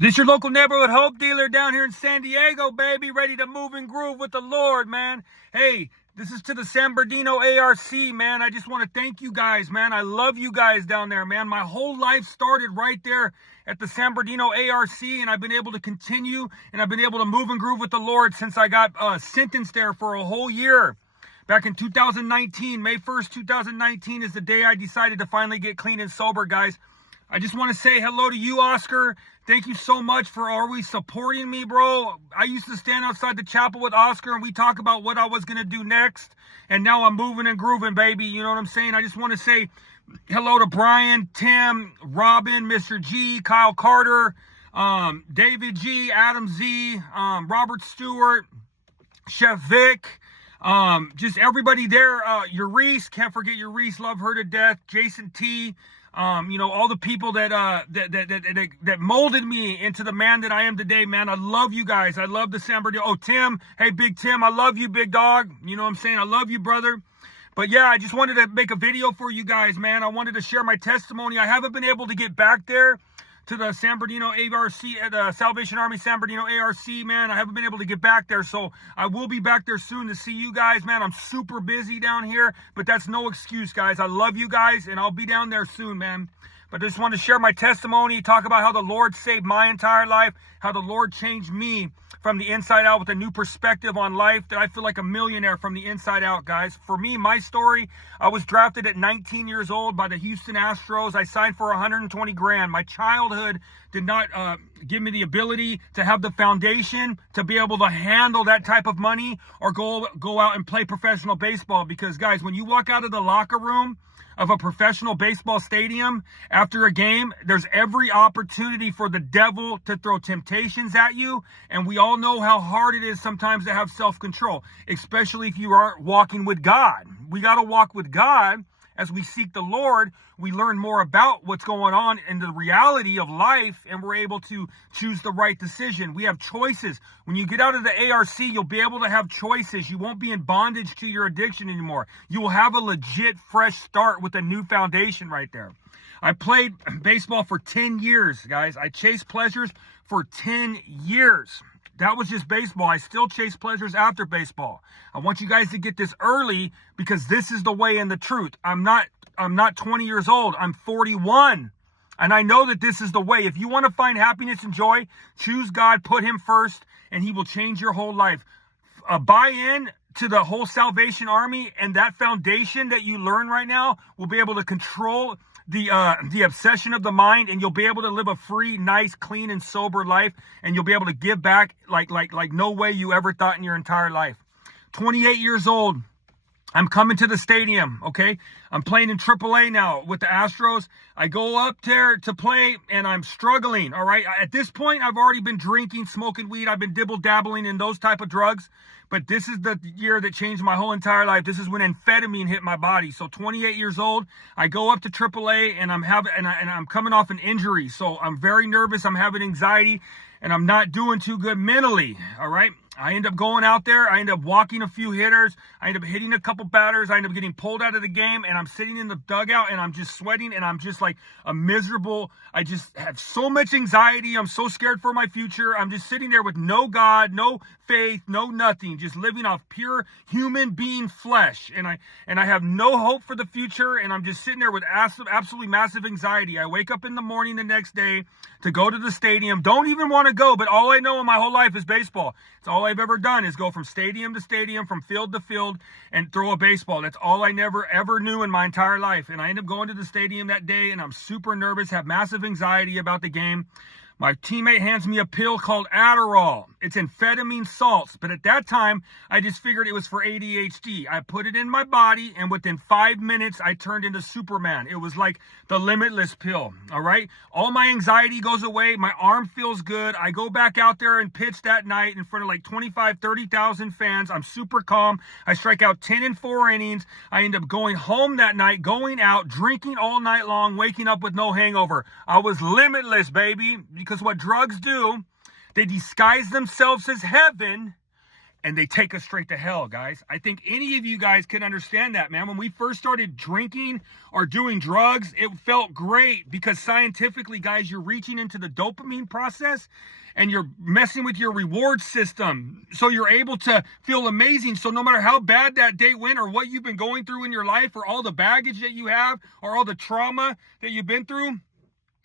This your local neighborhood hope dealer down here in San Diego, baby. Ready to move and groove with the Lord, man. Hey, this is to the San Bernardino ARC, man. I just want to thank you guys, man. I love you guys down there, man. My whole life started right there at the San Bernardino ARC, and I've been able to continue, and I've been able to move and groove with the Lord since I got sentenced there for a whole year. Back in 2019, May 1st, 2019 is the day I decided to finally get clean and sober, guys. I just want to say hello to you, Oscar. Thank you so much for always supporting me, bro. I used to stand outside the chapel with Oscar and we talk about what I was going to do next. And now I'm moving and grooving, baby. You know what I'm saying? I just want to say hello to Brian, Tim, Robin, Mr. G, Kyle Carter, David G, Adam Z, Robert Stewart, Chef Vic, just everybody there. Urice, can't forget Urice, love her to death. Jason T, all the people that molded me into the man that I am today, man. I love you guys. I love the San Bernardino. Oh, Tim. Hey, Big Tim. I love you, big dog. You know what I'm saying? I love you, brother. But yeah, I just wanted to make a video for you guys, man. I wanted to share my testimony. I haven't been able to get back there to the San Bernardino ARC, the Salvation Army San Bernardino ARC, man. I haven't been able to get back there, so I will be back there soon to see you guys, man. I'm super busy down here, but that's no excuse, guys. I love you guys, and I'll be down there soon, man. But I just want to share my testimony, talk about how the Lord saved my entire life, how the Lord changed me from the inside out with a new perspective on life, that I feel like a millionaire from the inside out, guys. For me, my story, I was drafted at 19 years old by the Houston Astros. I signed for 120 grand. My childhood did not give me the ability to have the foundation to be able to handle that type of money or go out and play professional baseball. Because, guys, when you walk out of the locker room of a professional baseball stadium after a game, there's every opportunity for the devil to throw temptations at you. And we all know how hard it is sometimes to have self-control, especially if you aren't walking with God. We got to walk with God. As we seek the Lord, we learn more about what's going on in the reality of life, and we're able to choose the right decision. We have choices. When you get out of the ARC, you'll be able to have choices. You won't be in bondage to your addiction anymore. You will have a legit fresh start with a new foundation right there. I played baseball for 10 years, guys. I chased pleasures for 10 years. That was just baseball. I still chase pleasures after baseball. I want you guys to get this early, because this is the way and the truth. I'm not 20 years old. I'm 41. And I know that this is the way. If you want to find happiness and joy, choose God, put him first, and he will change your whole life. Buy in to the whole Salvation Army, and that foundation that you learn right now will be able to control the obsession of the mind, and you'll be able to live a free, nice, clean, and sober life, and you'll be able to give back like no way you ever thought in your entire life. 28 years old. I'm coming to the stadium, okay? I'm playing in AAA now with the Astros. I go up there to play, and I'm struggling, all right? At this point, I've already been drinking, smoking weed. I've been dibble-dabbling in those type of drugs. But this is the year that changed my whole entire life. This is when amphetamine hit my body. So 28 years old, I go up to AAA, and I'm coming off an injury. So I'm very nervous. I'm having anxiety, and I'm not doing too good mentally, all right? I end up going out there. I end up walking a few hitters. I end up hitting a couple batters. I end up getting pulled out of the game, and I'm sitting in the dugout, and I'm just sweating, and I'm just like a miserable. I just have so much anxiety. I'm so scared for my future. I'm just sitting there with no God, no faith, no nothing, just living off pure human being flesh. And I have no hope for the future, and I'm just sitting there with absolutely massive anxiety. I wake up in the morning the next day to go to the stadium. Don't even want to go, but all I know in my whole life is baseball. It's all I've ever done is go from stadium to stadium, from field to field, and throw a baseball. That's all I never, ever knew in my entire life. And I end up going to the stadium that day, and I'm super nervous, have massive anxiety about the game. My teammate hands me a pill called Adderall. It's amphetamine salts, but at that time, I just figured it was for ADHD. I put it in my body, and within 5 minutes, I turned into Superman. It was like the limitless pill, all right? All my anxiety goes away. My arm feels good. I go back out there and pitch that night in front of like 25, 30,000 fans. I'm super calm. I strike out 10 in 4 innings. I end up going home that night, going out, drinking all night long, waking up with no hangover. I was limitless, baby, because what drugs do, they disguise themselves as heaven, and they take us straight to hell, guys. I think any of you guys can understand that, man. When we first started drinking or doing drugs, it felt great because scientifically, guys, you're reaching into the dopamine process and you're messing with your reward system. So you're able to feel amazing. So no matter how bad that day went or what you've been going through in your life or all the baggage that you have or all the trauma that you've been through,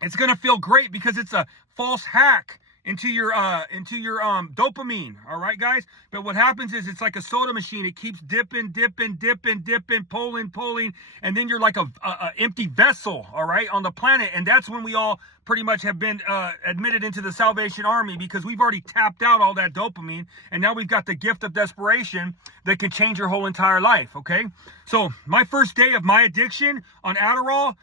it's going to feel great because it's a false hack into your dopamine. All right, guys. But what happens is it's like a soda machine. It keeps dipping, pulling, and then you're like a empty vessel. All right, on the planet, and that's when we all pretty much have been admitted into the Salvation Army because we've already tapped out all that dopamine, and now we've got the gift of desperation that can change your whole entire life. Okay, so my first day of my addiction on Adderall,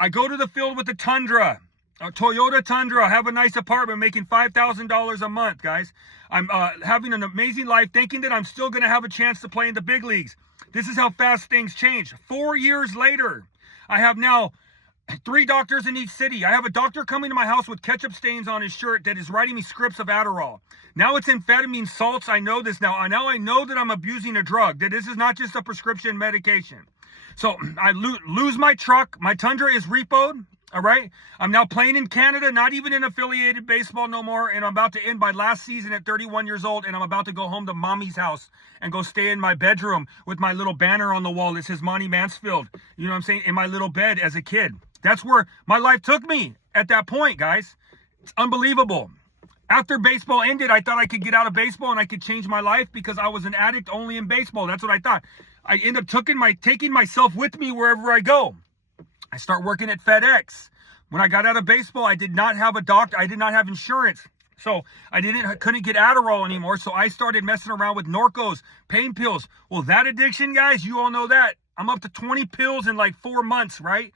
I go to the field with the Tundra. A Toyota Tundra. I have a nice apartment making $5,000 a month, guys. I'm having an amazing life, thinking that I'm still going to have a chance to play in the big leagues. This is how fast things change. 4 years later, I have now 3 doctors in each city. I have a doctor coming to my house with ketchup stains on his shirt that is writing me scripts of Adderall. Now it's amphetamine salts. I know this now. Now I know that I'm abusing a drug, that this is not just a prescription medication. So I lose my truck. My Tundra is repoed. All right. I'm now playing in Canada, not even in affiliated baseball no more. And I'm about to end my last season at 31 years old. And I'm about to go home to mommy's house and go stay in my bedroom with my little banner on the wall that says Monty Mansfield. You know what I'm saying? In my little bed as a kid. That's where my life took me at that point, guys. It's unbelievable. After baseball ended, I thought I could get out of baseball and I could change my life because I was an addict only in baseball. That's what I thought. I end up taking myself with me wherever I go. I start working at FedEx. When I got out of baseball, I did not have a doctor. I did not have insurance. So I couldn't get Adderall anymore. So I started messing around with Norcos, pain pills. Well, that addiction, guys, you all know that. I'm up to 20 pills in like 4 months, right?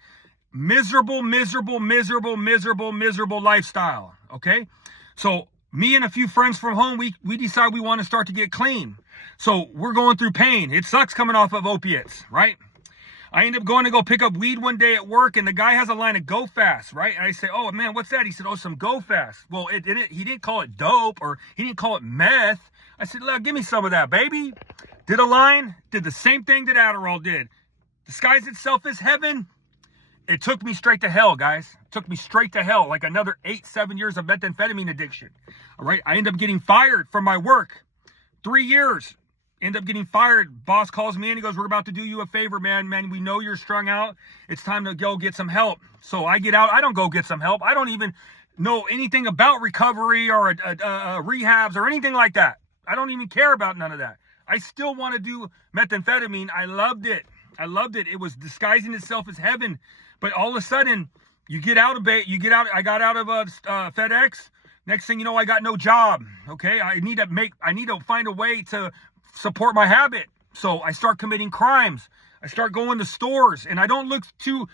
Miserable lifestyle. Okay. So me and a few friends from home, we decide we want to start to get clean. So we're going through pain. It sucks coming off of opiates, right? I end up going to go pick up weed one day at work, and the guy has a line of Go Fast, right? And I say, oh, man, what's that? He said, oh, some Go Fast. Well, he didn't call it dope, or he didn't call it meth. I said, look, give me some of that, baby. Did a line, did the same thing that Adderall did. Disguised itself as heaven. It took me straight to hell, guys. It took me straight to hell, like another 7 years of methamphetamine addiction. All right, I end up getting fired from my work. 3 years. End up getting fired. Boss calls me in. He goes, we're about to do you a favor, man. We know you're strung out. It's time to go get some help. So I get out. I don't go get some help. I don't even know anything about recovery or rehabs or anything like that. I don't even care about none of that. I still want to do methamphetamine. I loved it. It was disguising itself as heaven. But all of a sudden, you get out of it. I got out of FedEx. Next thing you know, I got no job. Okay. I need to find a way to support my habit. So I start committing crimes. I start going to stores, and I don't look too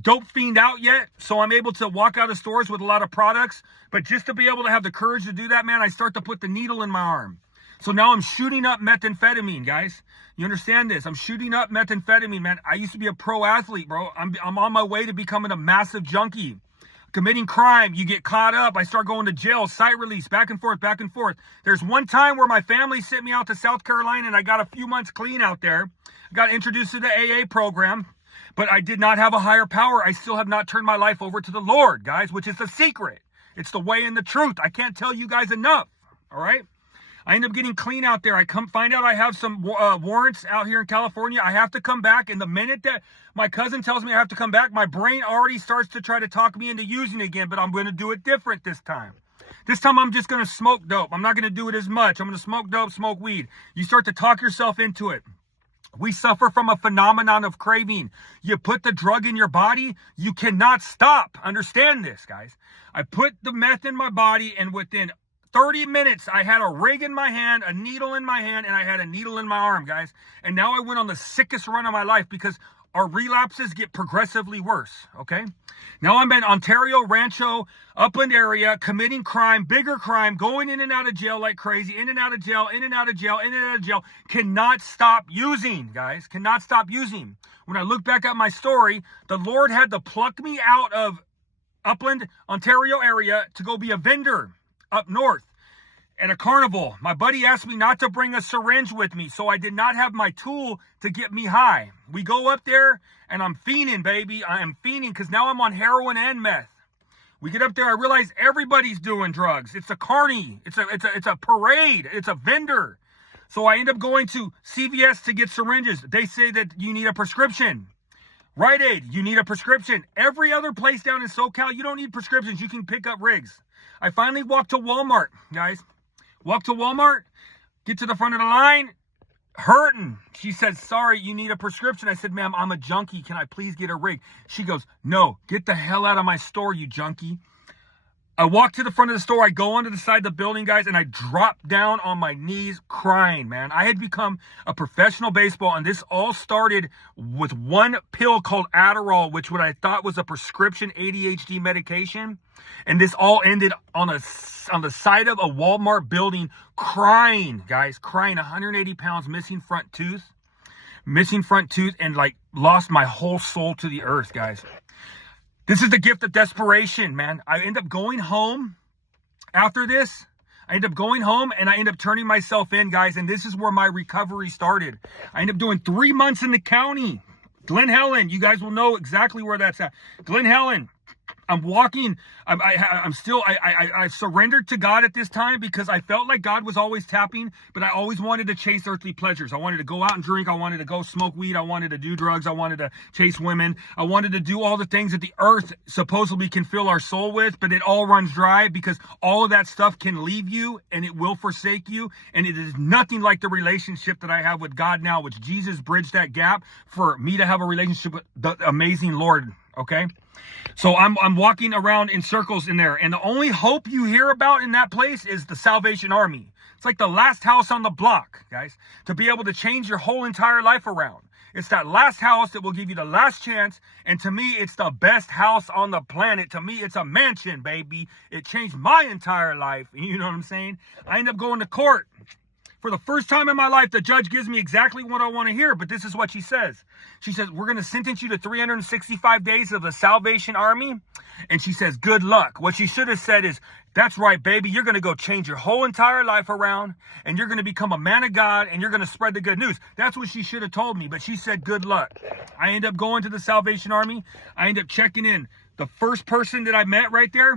dope fiend out yet. So I'm able to walk out of stores with a lot of products. But just to be able to have the courage to do that, man, I start to put the needle in my arm. So now I'm shooting up methamphetamine, guys. You understand this? I'm shooting up methamphetamine, man. I used to be a pro athlete, bro. I'm on my way to becoming a massive junkie. Committing crime, you get caught up. I start going to jail, site release, back and forth. There's one time where my family sent me out to South Carolina and I got a few months clean out there. I got introduced to the AA program, but I did not have a higher power. I still have not turned my life over to the Lord, guys, which is the secret. It's the way and the truth. I can't tell you guys enough, all right? I end up getting clean out there. I find out I have some warrants out here in California. I have to come back. And the minute that my cousin tells me I have to come back, my brain already starts to try to talk me into using it again. But I'm going to do it different this time. This time I'm just going to smoke dope. I'm not going to do it as much. I'm going to smoke dope, smoke weed. You start to talk yourself into it. We suffer from a phenomenon of craving. You put the drug in your body, you cannot stop. Understand this, guys. I put the meth in my body, and within 30 minutes, I had a rig in my hand, a needle in my hand, and I had a needle in my arm, guys. And now I went on the sickest run of my life because our relapses get progressively worse, okay? Now I'm in Ontario, Rancho, Upland area, committing crime, bigger crime, going in and out of jail like crazy, in and out of jail, in and out of jail, in and out of jail. Cannot stop using, guys. Cannot stop using. When I look back at my story, the Lord had to pluck me out of Upland, Ontario area to go be a vendor up north. at a carnival. My buddy asked me not to bring a syringe with me, so I did not have my tool to get me high. We go up there, and I'm fiending, baby. I am fiending because now I'm on heroin and meth. We get up there, I realize everybody's doing drugs. It's a carny. It's a parade. It's a vendor. So I end up going to CVS to get syringes. They say that you need a prescription. Rite Aid, you need a prescription. Every other place down in SoCal, you don't need prescriptions. You can pick up rigs. I finally walk to Walmart, guys. Walk to Walmart, get to the front of the line, hurting. She said, sorry, you need a prescription. I said, ma'am, I'm a junkie. Can I please get a rig? She goes, no, get the hell out of my store, you junkie. I walk to the front of the store. I go onto the side of the building, guys, and I drop down on my knees crying, man. I had become a professional baseball, and this all started with one pill called Adderall, which what I thought was a prescription ADHD medication. And this all ended on the side of a Walmart building, crying, guys, crying, 180 pounds, missing front tooth, and like lost my whole soul to the earth, guys. This is the gift of desperation, man. I end up going home after this. I end up going home and I end up turning myself in, guys. And this is where my recovery started. I end up doing 3 months in the county. Glen Helen, you guys will know exactly where that's at. Glen Helen. I'm walking. I surrendered to God at this time because I felt like God was always tapping, but I always wanted to chase earthly pleasures. I wanted to go out and drink. I wanted to go smoke weed. I wanted to do drugs. I wanted to chase women. I wanted to do all the things that the earth supposedly can fill our soul with, but it all runs dry because all of that stuff can leave you and it will forsake you. And it is nothing like the relationship that I have with God now, which Jesus bridged that gap for me to have a relationship with the amazing Lord. Okay. So I'm walking around in circles in there. And the only hope you hear about in that place is the Salvation Army. It's like the last house on the block, guys, to be able to change your whole entire life around. It's that last house that will give you the last chance. And to me, it's the best house on the planet. To me, it's a mansion, baby. It changed my entire life. You know what I'm saying? I end up going to court. For the first time in my life, the judge gives me exactly what I want to hear, but this is what she says. She says, we're going to sentence you to 365 days of the Salvation Army. And she says, good luck. What she should have said is, that's right, baby. You're going to go change your whole entire life around, and you're going to become a man of God, and you're going to spread the good news. That's what she should have told me, but she said, good luck. I end up going to the Salvation Army. I end up checking in. The first person that I met right there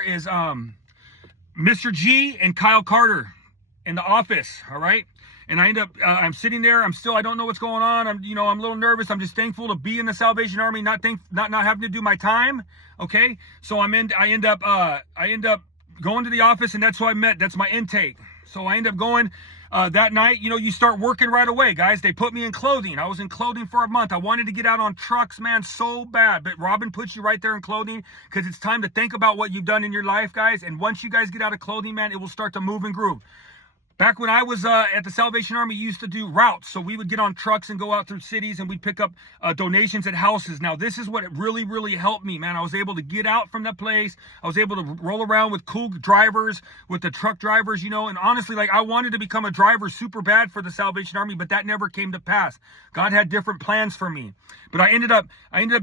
is Mr. G and Kyle Carter in the office. All right. And I end up, I'm sitting there. I don't know what's going on. I'm a little nervous. I'm just thankful to be in the Salvation Army, not having to do my time. Okay. So I end up going to the office, and that's who I met. That's my intake. So I end up going, that night, you start working right away, guys. They put me in clothing. I was in clothing for a month. I wanted to get out on trucks, man, so bad. But Robin puts you right there in clothing because it's time to think about what you've done in your life, guys. And once you guys get out of clothing, man, it will start to move and groove. Back when I was at the Salvation Army, used to do routes. So we would get on trucks and go out through cities, and we'd pick up donations at houses. Now, this is what really, really helped me, man. I was able to get out from that place. I was able to roll around with cool drivers, with the truck drivers, and honestly, like, I wanted to become a driver super bad for the Salvation Army, but that never came to pass. God had different plans for me. But I ended up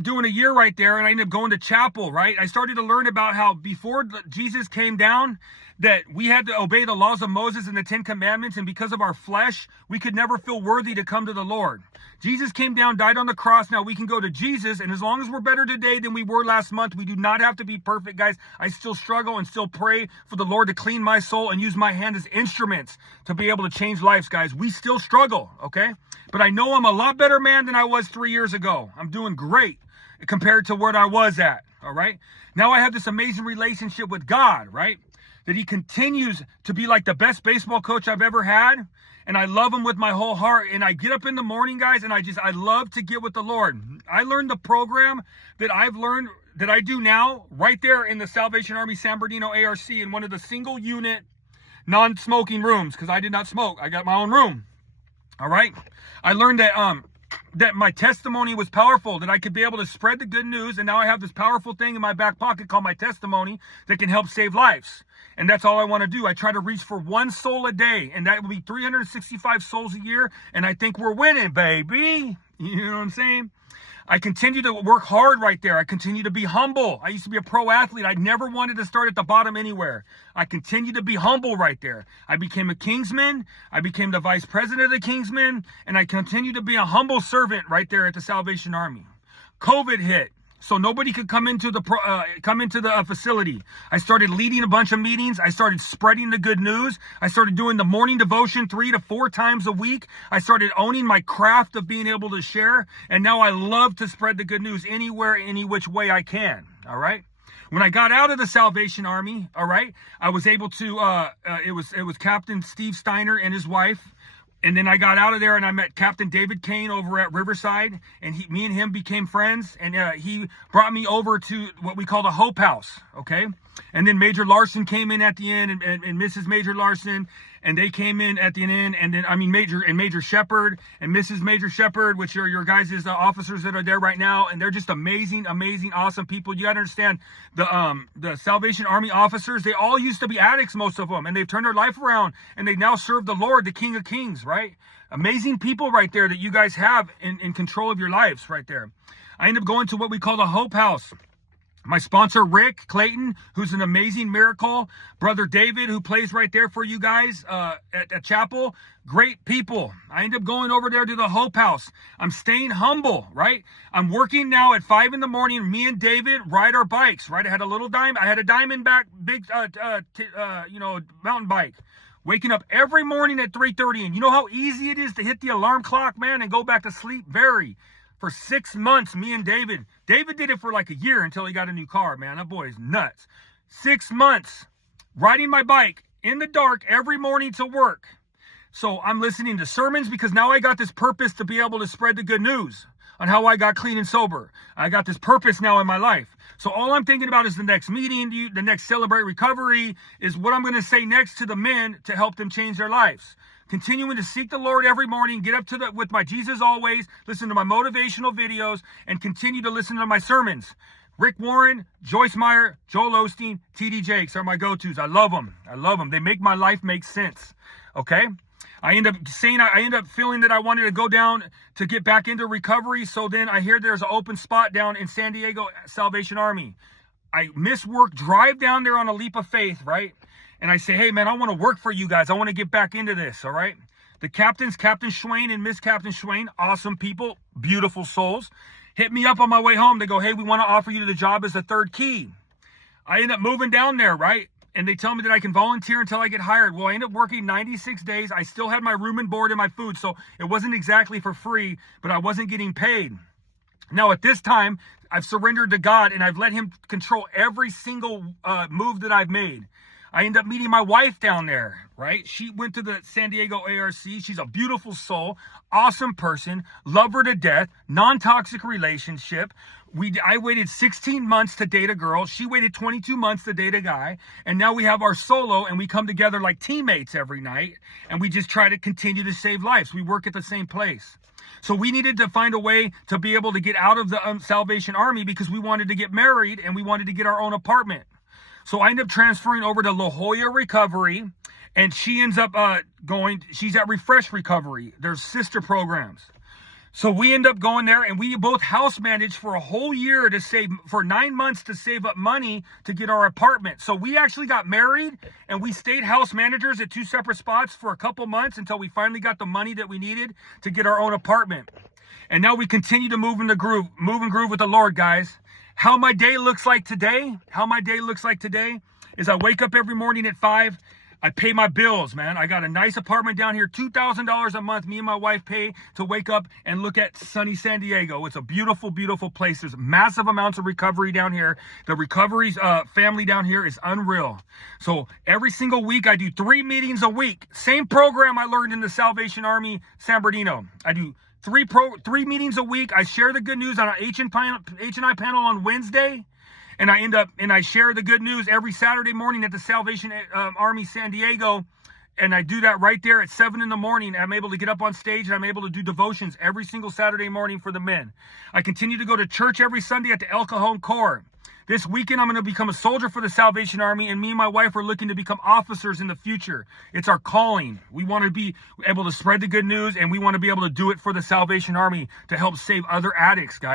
doing a year right there, and I ended up going to chapel, right? I started to learn about how before Jesus came down, that we had to obey the laws of Moses and the 10 Commandments, and because of our flesh, we could never feel worthy to come to the Lord. Jesus came down, died on the cross. Now we can go to Jesus, and as long as we're better today than we were last month, we do not have to be perfect, guys. I still struggle and still pray for the Lord to clean my soul and use my hand as instruments to be able to change lives, guys. We still struggle, okay? But I know I'm a lot better man than I was 3 years ago. I'm doing great compared to where I was at, all right? Now I have this amazing relationship with God, right? That he continues to be like the best baseball coach I've ever had. And I love him with my whole heart. And I get up in the morning, guys, and I love to get with the Lord. I learned the program that I do now right there in the Salvation Army San Bernardino ARC in one of the single unit non-smoking rooms, because I did not smoke. I got my own room. All right. I learned that my testimony was powerful, that I could be able to spread the good news. And now I have this powerful thing in my back pocket called my testimony that can help save lives. And that's all I want to do. I try to reach for one soul a day, and that will be 365 souls a year. And I think we're winning, baby. You know what I'm saying? I continue to work hard right there. I continue to be humble. I used to be a pro athlete. I never wanted to start at the bottom anywhere. I continue to be humble right there. I became a Kingsman. I became the vice president of the Kingsmen. And I continue to be a humble servant right there at the Salvation Army. COVID hit. So nobody could come into the facility. I started leading a bunch of meetings. I started spreading the good news. I started doing the morning devotion 3 to 4 times a week. I started owning my craft of being able to share. And now I love to spread the good news anywhere, any which way I can. All right. When I got out of the Salvation Army, all right, I was able to, it was Captain Steve Steiner and his wife. And then I got out of there and I met Captain David Kane over at Riverside, and me and him became friends, and he brought me over to what we call the Hope House, okay? And then Major Larson came in at the end, and Mrs. Major Larson, and they came in at the end, and then, Major Shepard and Mrs. Major Shepard, which are your guys' officers that are there right now, and they're just amazing, awesome people. You gotta understand, the Salvation Army officers, they all used to be addicts, most of them, and they've turned their life around, and they now serve the Lord, the King of Kings, right? Amazing people right there that you guys have in control of your lives right there. I ended up going to what we call the Hope House. My sponsor, Rick Clayton, who's an amazing miracle. Brother David, who plays right there for you guys at chapel. Great people. I end up going over there to the Hope House. I'm staying humble, right? I'm working now at 5 in the morning. Me and David ride our bikes, right? I had a Diamondback big, mountain bike. Waking up every morning at 3:30. And you know how easy it is to hit the alarm clock, man, and go back to sleep? Very. For 6 months, me and David did it for like a year until he got a new car, man. That boy is nuts. 6 months riding my bike in the dark every morning to work. So I'm listening to sermons because now I got this purpose to be able to spread the good news on how I got clean and sober. I got this purpose now in my life. So all I'm thinking about is the next meeting, the next Celebrate Recovery, is what I'm going to say next to the men to help them change their lives. Continuing to seek the Lord every morning, get up with my Jesus Always, listen to my motivational videos, and continue to listen to my sermons. Rick Warren, Joyce Meyer, Joel Osteen, T.D. Jakes are my go-tos. I love them. They make my life make sense. Okay? I end up feeling that I wanted to go down to get back into recovery. So then I hear there's an open spot down in San Diego Salvation Army. I miss work, drive down there on a leap of faith, right? And I say, hey, man, I want to work for you guys. I want to get back into this, all right? The captains, Captain Schwain and Miss Captain Schwain, awesome people, beautiful souls, hit me up on my way home. They go, hey, we want to offer you the job as the third key. I end up moving down there, right? And they tell me that I can volunteer until I get hired. Well, I end up working 96 days. I still had my room and board and my food, so it wasn't exactly for free, but I wasn't getting paid. Now, at this time, I've surrendered to God, and I've let him control every single move that I've made. I end up meeting my wife down there, right? She went to the San Diego ARC. She's a beautiful soul, awesome person, love her to death, non-toxic relationship. I waited 16 months to date a girl. She waited 22 months to date a guy. And now we have our solo, and we come together like teammates every night. And we just try to continue to save lives. We work at the same place. So we needed to find a way to be able to get out of the Salvation Army because we wanted to get married and we wanted to get our own apartment. So I ended up transferring over to La Jolla Recovery, and she ends up she's at Refresh Recovery. There's sister programs. So we end up going there, and we both house managed for a whole year for 9 months to save up money to get our apartment. So we actually got married, and we stayed house managers at 2 separate spots for a couple months until we finally got the money that we needed to get our own apartment. And now we continue to move and groove with the Lord, guys. How my day looks like today is I wake up every morning at 5. I pay my bills, man. I got a nice apartment down here, $2,000 a month. Me and my wife pay to wake up and look at sunny San Diego. It's a beautiful, beautiful place. There's massive amounts of recovery down here. The recovery family down here is unreal. So every single week, I do 3 meetings a week. Same program I learned in the Salvation Army, San Bernardino. I do 3 meetings a week. I share the good news on an H&I panel on Wednesday. And I share the good news every Saturday morning at the Salvation Army San Diego. And I do that right there at 7 in the morning. I'm able to get up on stage and I'm able to do devotions every single Saturday morning for the men. I continue to go to church every Sunday at the El Cajon Corps. This weekend, I'm going to become a soldier for the Salvation Army, and me and my wife are looking to become officers in the future. It's our calling. We want to be able to spread the good news, and we want to be able to do it for the Salvation Army to help save other addicts, guys.